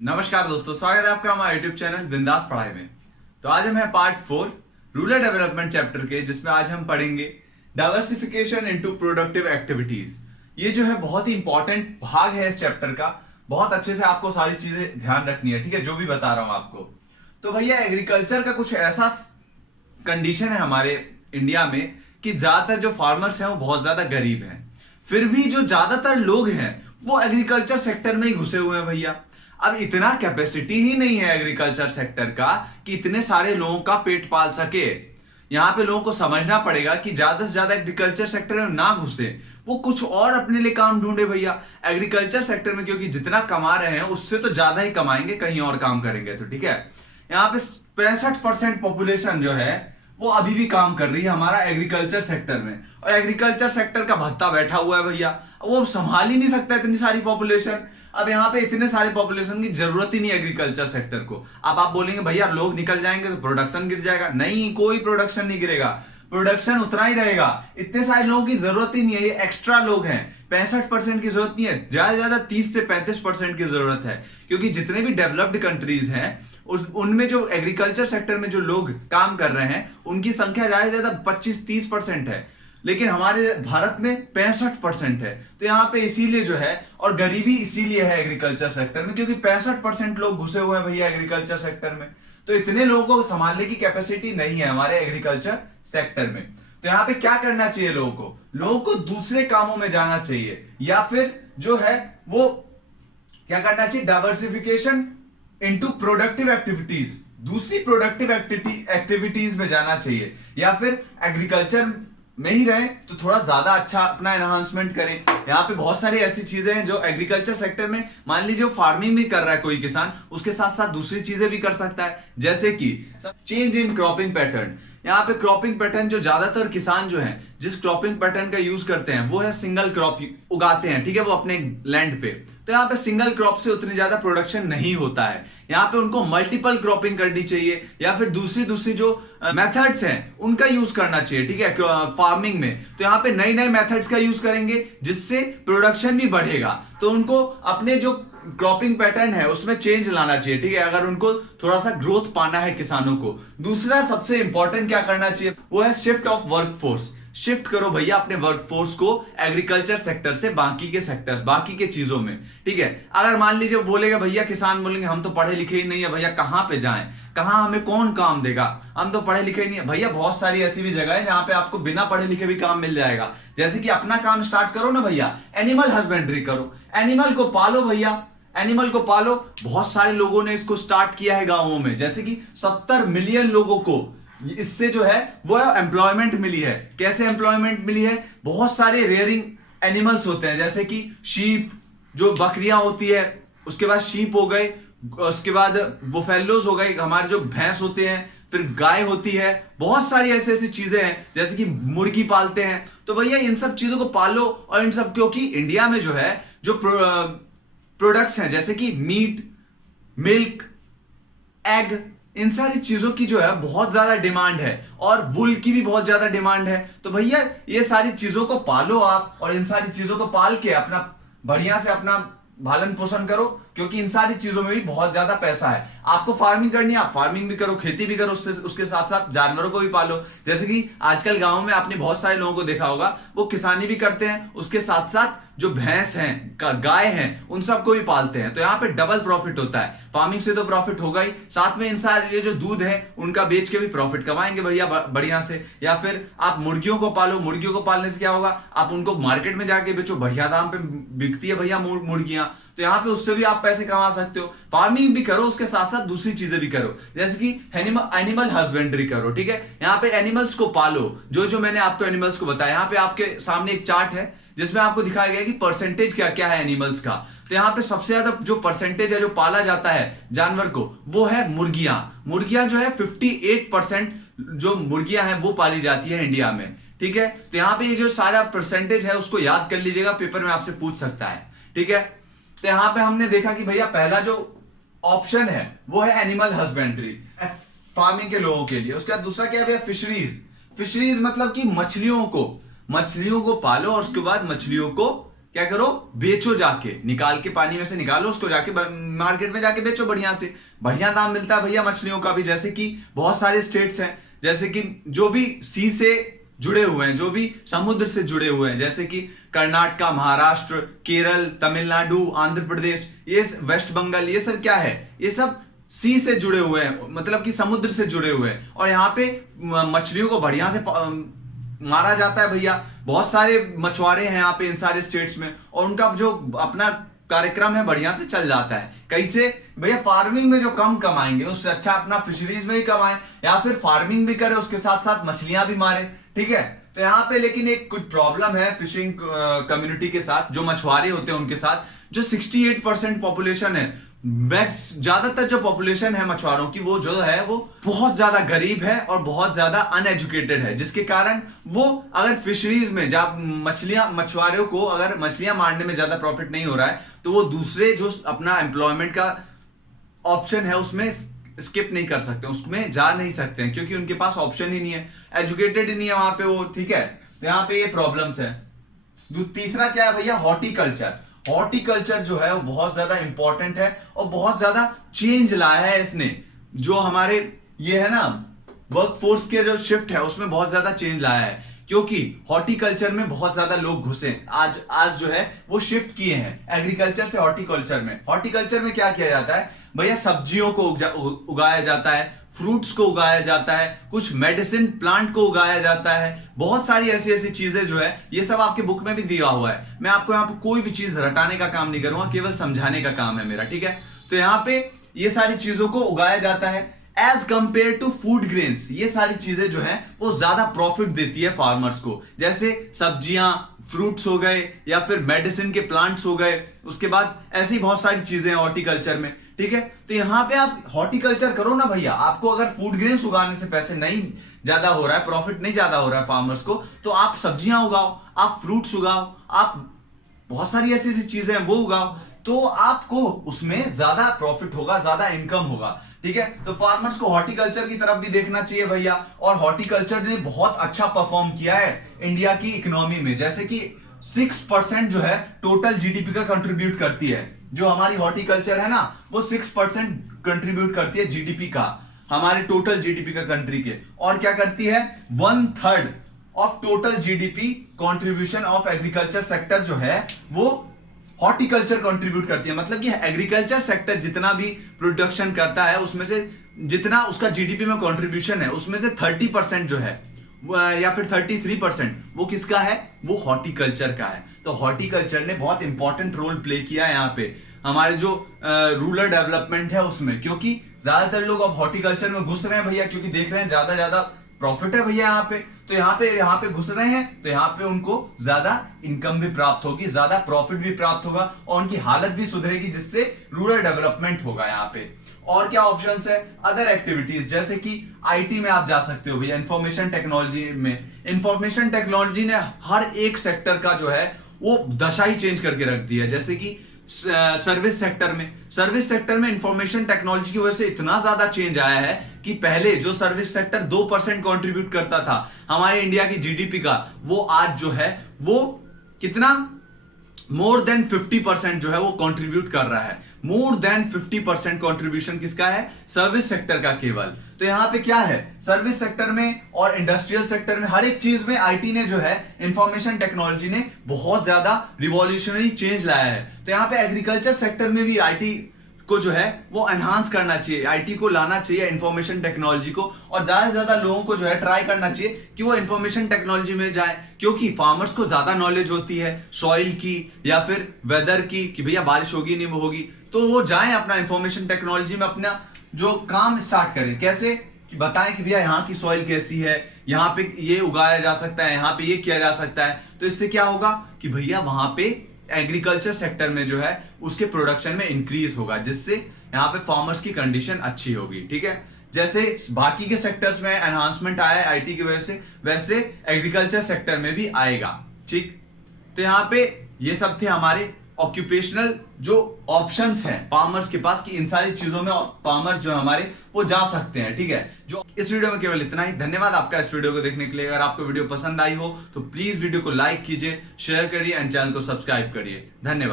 नमस्कार दोस्तों, स्वागत है आपका हमारे YouTube चैनल बिंदास पढ़ाई में। तो आज हम हैं पार्ट 4 रूरल डेवलपमेंट चैप्टर के, जिसमें आज हम पढ़ेंगे डाइवर्सिफिकेशन इनटू प्रोडक्टिव एक्टिविटीज। ये जो है बहुत ही इंपॉर्टेंट भाग है इस चैप्टर का। बहुत अच्छे से आपको सारी चीजें ध्यान रखनी है, ठीक है, जो भी बता रहा हूं आपको। तो भैया एग्रीकल्चर का कुछ ऐसा कंडीशन है हमारे इंडिया में कि ज्यादातर जो फार्मर्स हैं वो बहुत ज्यादा गरीब हैं, फिर भी जो ज्यादातर लोग हैं वो एग्रीकल्चर सेक्टर में ही घुसे हुए हैं भैया। अब इतना कैपेसिटी ही नहीं है एग्रीकल्चर सेक्टर का कि इतने सारे लोगों का पेट पाल सके। यहां पे लोगों को समझना पड़ेगा कि ज्यादा से ज्यादा एग्रीकल्चर सेक्टर में ना घुसे, वो कुछ और अपने लिए काम ढूंढे भैया एग्रीकल्चर सेक्टर में, क्योंकि जितना कमा रहे हैं उससे तो ज्यादा ही कमाएंगे कहीं और काम करेंगे तो, ठीक है। यहाँ पे 65% पॉपुलेशन जो है वो अभी भी काम कर रही है हमारा एग्रीकल्चर सेक्टर में, और एग्रीकल्चर सेक्टर का भत्ता बैठा हुआ है भैया, वो संभाल ही नहीं सकता इतनी सारी पॉपुलेशन। अब यहाँ पे इतने सारे पॉपुलेशन की जरूरत ही नहीं एग्रीकल्चर सेक्टर को। अब आप बोलेंगे भैया लोग निकल जाएंगे तो प्रोडक्शन गिर जाएगा। नहीं, कोई प्रोडक्शन नहीं गिरेगा, प्रोडक्शन उतना ही रहेगा। इतने सारे लोगों की जरूरत ही नहीं है, ये एक्स्ट्रा लोग हैं। 65% की जरूरत नहीं है, ज्यादा से ज्यादा 30 से 35% की जरूरत है, क्योंकि जितने भी डेवलप्ड कंट्रीज हैं उनमें जो एग्रीकल्चर सेक्टर में जो लोग काम कर रहे हैं उनकी संख्या ज्यादा से ज्यादा 25-30% है, लेकिन हमारे भारत में 65% है। तो यहाँ पे इसीलिए जो है, और गरीबी इसीलिए है एग्रीकल्चर सेक्टर में, क्योंकि 65% लोग घुसे हुए हैं भैया एग्रीकल्चर सेक्टर में। तो इतने लोगों को संभालने की कैपेसिटी नहीं है हमारे एग्रीकल्चर सेक्टर में। तो यहाँ पे क्या करना चाहिए लोगों को दूसरे कामों में जाना चाहिए, या फिर जो है वो क्या करना चाहिए, डाइवर्सिफिकेशन इनटू प्रोडक्टिव एक्टिविटीज, दूसरी प्रोडक्टिव एक्टिविटीज में जाना चाहिए, या फिर एग्रीकल्चर में ही रहे तो थोड़ा ज्यादा अच्छा अपना एनहांसमेंट करें। यहाँ पे बहुत सारी ऐसी चीजें हैं जो एग्रीकल्चर सेक्टर में, मान लीजिए फार्मिंग भी कर रहा है कोई किसान, उसके साथ साथ दूसरी चीजें भी कर सकता है, जैसे कि चेंज इन क्रॉपिंग पैटर्न। यहाँ पे क्रॉपिंग पैटर्न जो ज्यादातर किसान जो हैं जिस क्रॉपिंग पैटर्न का यूज करते हैं वो है सिंगल क्रॉप उगाते हैं, ठीक है, वो अपने लैंड पे। तो यहाँ पे सिंगल क्रॉप से उतनी ज्यादा प्रोडक्शन नहीं होता है। यहाँ पे उनको मल्टीपल क्रॉपिंग करनी चाहिए, या फिर दूसरी जो मेथड्स हैं उनका यूज करना चाहिए, ठीक है, फार्मिंग में। तो यहाँ पे नई नई मेथड्स का यूज करेंगे जिससे प्रोडक्शन भी बढ़ेगा। तो उनको अपने जो क्रॉपिंग पैटर्न है उसमें चेंज लाना चाहिए, ठीक है, अगर उनको थोड़ा सा ग्रोथ पाना है किसानों को। दूसरा सबसे इंपॉर्टेंट क्या करना चाहिए वो है शिफ्ट ऑफ वर्कफोर्स। शिफ्ट करो भैया अपने वर्कफोर्स को एग्रीकल्चर सेक्टर से बाकी के सेक्टर्स, बाकी के चीजों में, ठीक है। अगर मान लीजिए बोलेगा भैया, किसान बोलेंगे हम तो पढ़े लिखे ही नहीं है भैया, कहां पे जाएं, कहां हमें कौन काम देगा, हम तो पढ़े लिखे ही नहीं है भैया। बहुत सारी ऐसी भी जगह है जहां पे आपको बिना पढ़े लिखे भी काम मिल जाएगा। जैसे कि अपना काम स्टार्ट करो ना भैया, एनिमल हस्बेंड्री करो, एनिमल को पालो भैया, एनिमल को पालो। बहुत सारे लोगों ने इसको स्टार्ट किया है गांवों में, जैसे कि 70 मिलियन लोगों को इससे जो है वो एम्प्लॉयमेंट मिली है। कैसे एम्प्लॉयमेंट मिली है, बहुत सारे रेयरिंग एनिमल्स होते हैं, जैसे कि शीप, जो बकरियां होती है, उसके बाद शीप हो गए, उसके बाद बुफेलोज हो गए, हमारे जो भैंस होते हैं, फिर गाय होती है, बहुत सारी ऐसी ऐसी चीजें हैं, जैसे कि मुर्गी पालते हैं। तो भैया इन सब चीजों को पालो, और इन सब, क्योंकि इंडिया में जो है जो प्रोडक्ट्स हैं जैसे कि मीट, मिल्क, एग, इन सारी चीजों की जो है बहुत ज्यादा डिमांड है, और वुल की भी बहुत ज्यादा डिमांड है। तो भैया ये सारी चीजों को पालो आप, और इन सारी चीजों को पाल के अपना बढ़िया से अपना पालन पोषण करो, क्योंकि इन सारी चीजों में भी बहुत ज्यादा पैसा है। आपको फार्मिंग करनी है, आप फार्मिंग भी करो, खेती भी करो, उसके साथ साथ जानवरों को भी पालो। जैसे कि आजकल गांव में आपने बहुत सारे लोगों को देखा होगा, वो किसानी भी करते हैं, उसके साथ साथ जो भैंस हैं, गाय हैं, उन सबको भी पालते हैं। तो यहाँ पे डबल प्रॉफिट होता है। फार्मिंग से तो प्रॉफिट होगा ही, साथ में इन सारे ये जो दूध है उनका बेच के भी प्रॉफिट कमाएंगे भैया बढ़िया से। या फिर आप मुर्गियों को पालो, मुर्गियों को पालने से क्या होगा, आप उनको मार्केट में जाके बेचो, बढ़िया दाम पे बिकती है भैया मुर्गियां, तो यहाँ पे उससे भी आप पैसे कमा सकते हो। फार्मिंग भी करो, उसके साथ साथ दूसरी चीजें भी करो, जैसे कि एनिमल हस्बेंड्री करो, ठीक है। यहाँ पे एनिमल्स को पालो, जो मैंने आपको एनिमल्स को बताया। यहाँ पे आपके सामने एक चार्ट है जिसमें आपको दिखाया गया कि परसेंटेज क्या क्या है एनिमल्स का। तो यहाँ पे सबसे ज्यादा जो परसेंटेज है जो पाला जाता है जानवर को, वो है मुर्गियां। मुर्गियां जो है 58% जो मुर्गियां हैं वो पाली जाती है इंडिया में, ठीक है। तो यहाँ पे ये जो सारा परसेंटेज है उसको याद कर लीजिएगा, पेपर में आपसे पूछ सकता है, ठीक है। तो यहाँ पे हमने देखा कि भैया पहला जो ऑप्शन है वो है एनिमल हस्बेंड्री, फार्मिंग के लोगों के लिए। उसके बाद दूसरा क्या है भैया, फिशरीज। फिशरीज मतलब कि मछलियों को पालो और उसके बाद मछलियों को क्या करो, बेचो, जाके निकाल के पानी में से निकालो उसको, जाके मार्केट में जाके बेचो, बढ़िया से बढ़िया दाम मिलता है भैया मछलियों का भी। जैसे कि बहुत सारे स्टेट्स हैं, जैसे कि जो भी सी से जुड़े हुए हैं, जो भी समुद्र से जुड़े हुए हैं, जैसे कि कर्नाटका, महाराष्ट्र, केरल, तमिलनाडु, आंध्र प्रदेश, ये वेस्ट बंगाल, ये सब क्या है, ये सब सी से जुड़े हुए हैं, मतलब कि समुद्र से जुड़े हुए हैं। और यहाँ पे मछलियों को बढ़िया से मारा जाता है भैया। बहुत सारे मछुआरे हैं यहाँ पे इन सारे स्टेट्स में, और उनका जो अपना कार्यक्रम है बढ़िया से चल जाता है। कैसे भैया, फार्मिंग में जो कम कमाएंगे उससे अच्छा अपना फिशरीज में ही कमाएं, या फिर फार्मिंग भी करे उसके साथ साथ मछलियां भी मारे, ठीक है। तो यहाँ पे लेकिन एक कुछ प्रॉब्लम है फिशिंग कम्युनिटी के साथ, जो मछुआरे होते हैं उनके साथ, जो 68% पॉपुलेशन है, ज्यादातर जो पॉपुलेशन है मछुआरों की, वो जो है वो बहुत ज्यादा गरीब है और बहुत ज्यादा अनएजुकेटेड है, जिसके कारण वो अगर फिशरीज में जब मछुआरों को अगर मछलियां मारने में ज्यादा प्रॉफिट नहीं हो रहा है, तो वो दूसरे जो अपना एम्प्लॉयमेंट का ऑप्शन है उसमें स्किप नहीं कर सकते, उसमें जा नहीं सकते हैं, क्योंकि उनके पास ऑप्शन ही नहीं है, एजुकेटेड ही नहीं है वहां पे वो, ठीक है। तो यहाँ पे ये प्रॉब्लम्स है। तीसरा क्या है भैया, हॉर्टिकल्चर। हॉर्टिकल्चर जो है वो बहुत ज्यादा इंपॉर्टेंट है और बहुत ज्यादा चेंज लाया है इसने, जो हमारे ये है ना वर्कफोर्स के जो शिफ्ट है उसमें बहुत ज्यादा चेंज लाया है, क्योंकि हॉर्टिकल्चर में बहुत ज्यादा लोग घुसे आज जो है वो शिफ्ट किए हैं एग्रीकल्चर से हॉर्टिकल्चर में। हॉर्टिकल्चर में क्या किया जाता है भैया, सब्जियों को उगाया जाता है, फ्रूट्स को उगाया जाता है, कुछ मेडिसिन प्लांट को उगाया जाता है, बहुत सारी ऐसी ऐसी चीजें जो है, ये सब आपके बुक में भी दिया हुआ है। मैं आपको यहाँ पे कोई भी चीज रटाने का काम नहीं करूंगा, केवल समझाने का काम है मेरा, ठीक है। तो यहाँ पे ये सारी चीजों को उगाया जाता है as compare to food grains. ये सारी चीजें जो है वो ज्यादा प्रॉफिट देती है फार्मर्स को, जैसे सब्जियां, फ्रूट्स हो गए, या फिर मेडिसिन के प्लांट्स हो गए, उसके बाद ऐसी बहुत सारी चीजें हैं हॉर्टिकल्चर में, ठीक है। तो यहां पे आप हॉर्टिकल्चर करो ना भैया, आपको अगर फूड ग्रेन्स उगाने से पैसे नहीं ज्यादा हो रहा है, प्रॉफिट नहीं ज्यादा हो रहा है फार्मर्स को, तो आप सब्जियां उगाओ, आप फ्रूट्स उगाओ, आप बहुत सारी ऐसी ऐसी चीजें हैं वो उगाओ, तो आपको उसमें ज्यादा प्रॉफिट होगा, ज्यादा इनकम होगा, ठीक है। तो फार्मर्स को हॉर्टिकल्चर की तरफ भी देखना चाहिए भैया। और हॉर्टिकल्चर ने बहुत अच्छा परफॉर्म किया है इंडिया की इकोनॉमी में, जैसे कि 6% जो है टोटल जीडीपी का कंट्रीब्यूट करती है। जो हमारी हॉर्टिकल्चर है ना, वो 6% कंट्रीब्यूट करती है जीडीपी का, हमारे टोटल जीडीपी का कंट्री के। और क्या करती है, 1/3 of total GDP contribution of agriculture sector जो है वो हॉर्टिकल्चर कंट्रीब्यूट करती है। मतलब कि एग्रीकल्चर सेक्टर जितना भी प्रोडक्शन करता है उसमें से जितना उसका जीडीपी में कंट्रीब्यूशन है, उसमें से 30% जो है या फिर 33% वो किसका है, वो हॉर्टिकल्चर का है। तो हॉर्टिकल्चर ने बहुत इंपॉर्टेंट रोल प्ले किया है यहाँ पे हमारे जो रूरल डेवलपमेंट है उसमें, क्योंकि ज्यादातर लोग अब हॉर्टिकल्चर में घुस रहे हैं भैया, क्योंकि देख रहे हैं ज्यादा प्रॉफिट है भैया यहाँ पे, तो यहाँ पे घुस रहे हैं, तो यहाँ पे उनको ज्यादा इनकम भी प्राप्त होगी, ज्यादा प्रॉफिट भी प्राप्त होगा, और उनकी हालत भी सुधरेगी, जिससे रूरल डेवलपमेंट होगा यहाँ पे। और क्या ऑप्शंस है, अदर एक्टिविटीज, जैसे कि आईटी में आप जा सकते हो भैया, इंफॉर्मेशन टेक्नोलॉजी में। इंफॉर्मेशन टेक्नोलॉजी ने हर एक सेक्टर का जो है वो दशा ही चेंज करके रख दी है। जैसे कि सर्विस सेक्टर में इंफॉर्मेशन टेक्नोलॉजी की वजह से इतना ज्यादा चेंज आया है कि पहले जो सर्विस सेक्टर 2% कंट्रीब्यूट करता था हमारे इंडिया की जीडीपी का, वो आज जो है वो कितना मोर देन 50% जो है वो कंट्रीब्यूट कर रहा है। मोर देन 50% कंट्रीब्यूशन किसका है, सर्विस सेक्टर का केवल। तो यहां पे क्या है, सर्विस सेक्टर में और इंडस्ट्रियल सेक्टर में हर एक चीज में आईटी ने जो है, इंफॉर्मेशन टेक्नोलॉजी ने बहुत ज्यादा रिवॉल्यूशनरी चेंज लाया है। तो यहाँ पे एग्रीकल्चर सेक्टर में भी आईटी को जो है वो एनहांस करना चाहिए, आईटी को लाना चाहिए, इंफॉर्मेशन टेक्नोलॉजी को, और ज्यादा से ज्यादा लोगों को जो है ट्राई करना चाहिए कि वो इंफॉर्मेशन टेक्नोलॉजी में जाए, क्योंकि फार्मर्स को ज्यादा नॉलेज होती है सॉइल की या फिर वेदर की, कि भैया बारिश होगी नहीं होगी, तो वो जाएं अपना इंफॉर्मेशन टेक्नोलॉजी में अपना जो काम स्टार्ट करें। कैसे कि बताएं कि भैया यहाँ की सॉइल कैसी है, यहाँ पे ये उगाया जा सकता है, यहाँ पे ये किया जा सकता है। तो इससे क्या होगा कि भैया वहां पे एग्रीकल्चर सेक्टर में जो है उसके प्रोडक्शन में इंक्रीज होगा, जिससे यहाँ पे फार्मर्स की कंडीशन अच्छी होगी, ठीक है। जैसे बाकी के सेक्टर्स में एनहांसमेंट आया है आईटी की वजह से, वैसे एग्रीकल्चर सेक्टर में भी आएगा, ठीक। तो यहाँ पे ये सब थे हमारे ऑक्यूपेशनल जो ऑप्शंस हैं फार्मर्स के पास कि इन सारी चीजों में फार्मर्स जो हमारे वो जा सकते हैं। ठीक है, जो इस वीडियो में केवल इतना ही। धन्यवाद आपका इस वीडियो को देखने के लिए। अगर आपको वीडियो पसंद आई हो तो प्लीज वीडियो को लाइक कीजिए, शेयर करिए एंड चैनल को सब्सक्राइब करिए। धन्यवाद।